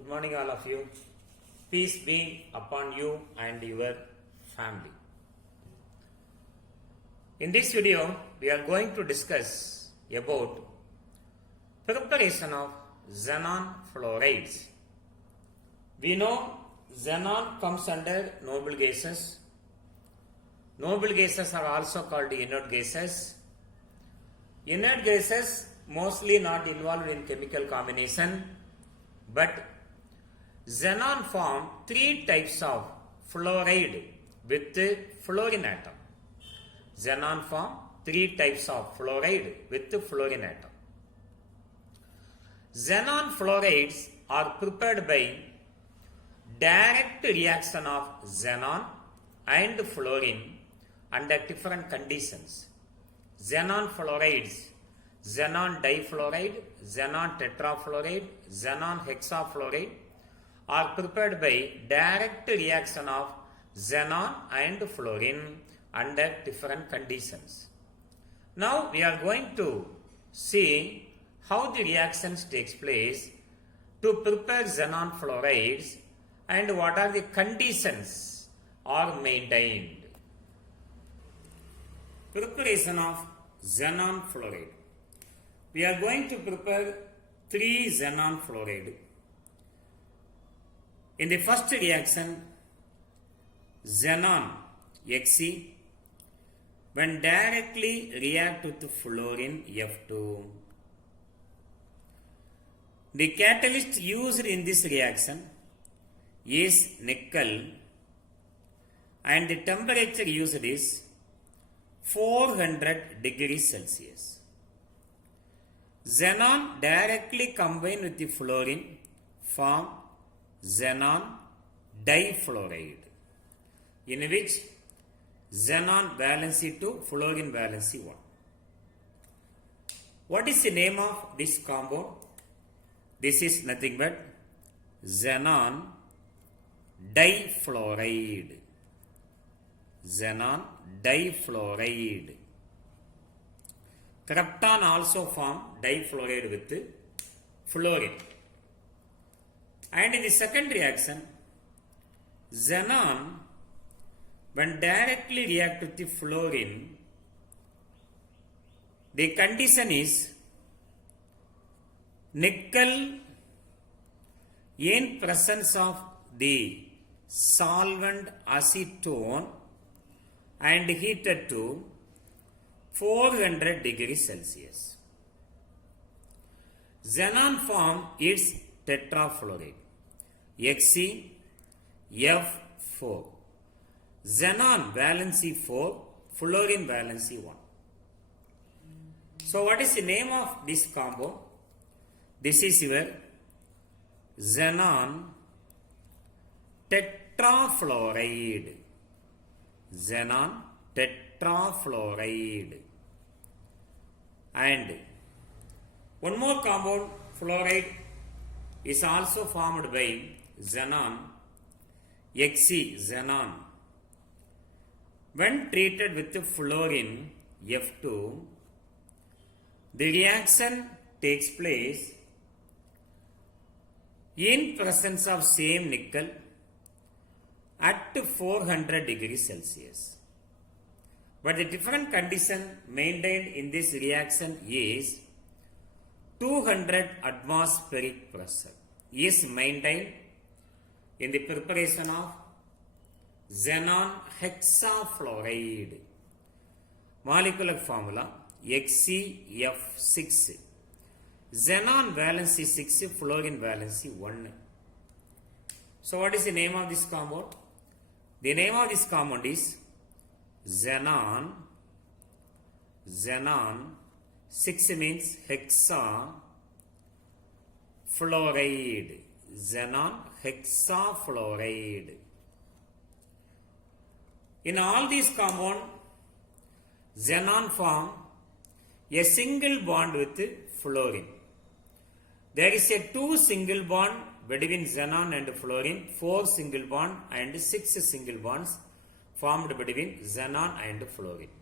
Good morning, all of you. Peace be upon you and your family. In this video, we are going to discuss about preparation of xenon fluorides. We know xenon comes under noble gases. Noble gases are also called inert gases. Inert gases mostly not involved in chemical combination, but xenon form three types of fluoride with fluorine atom. Xenon form three types of fluoride with fluorine atom. Xenon fluorides are prepared by direct reaction of xenon and fluorine under different conditions. Xenon fluorides, xenon difluoride, xenon tetrafluoride, xenon hexafluoride are prepared by direct reaction of xenon and fluorine under different conditions. Now we are going to see how the reactions takes place to prepare xenon fluorides and what are the conditions are maintained. Preparation of xenon fluoride. We are going to prepare 3 xenon fluoride. In the first reaction, xenon Xe when directly react with fluorine F2. The catalyst used in this reaction is nickel and the temperature used is 400 degrees Celsius. Xenon directly combined with the fluorine form xenon difluoride, in which xenon valency 2, fluorine valency 1. What is the name of this compound? This is nothing but xenon difluoride. Xenon difluoride. Krypton also form difluoride with fluorine. And in the second reaction, xenon when directly react with the fluorine, the condition is nickel in presence of the solvent acetone and heated to 400 degrees Celsius. Xenon form its tetrafluoride XeF4. Xenon valency 4, fluorine valency 1. So what is the name of this compound? This is your xenon tetrafluoride. Xenon tetrafluoride. And one more compound, fluoride, is also formed by xenon Xe. When treated with fluorine F2, the reaction takes place in presence of same nickel at 400 degrees Celsius. But the different condition maintained in this reaction is 200 atmospheric pressure is maintained in the preparation of xenon hexafluoride. Molecular formula XeF6. Xenon valency 6, fluorine valency 1. So what is the name of this compound? The name of this compound is xenon 6 means hexa fluoride. Xenon hexafluoride. In all these compounds, xenon form a single bond with fluorine. There is a 2 single bond between xenon and fluorine, 4 single bond and 6 single bonds formed between xenon and fluorine.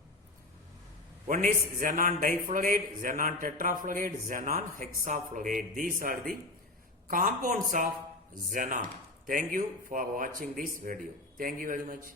One is xenon difluoride, xenon tetrafluoride, xenon hexafluoride. These are the compounds of xenon. Thank you for watching this video. Thank you very much.